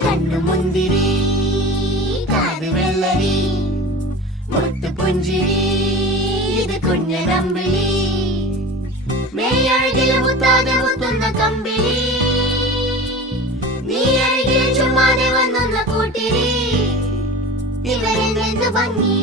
കണ്ണുമുന്തിരി കാത് വെള്ളരി മുത്തുപുഞ്ചിരി ഇത് കുഞ്ഞനമ്പിളി മേയഴകിൽ മുത്താതെ മുത്തുന്ന കമ്പിളി നീ അഴകിൽ ചുമ്മാതെ വന്നൊന്ന കൂട്ടിരി ഇവരെന്ത് ഭംഗി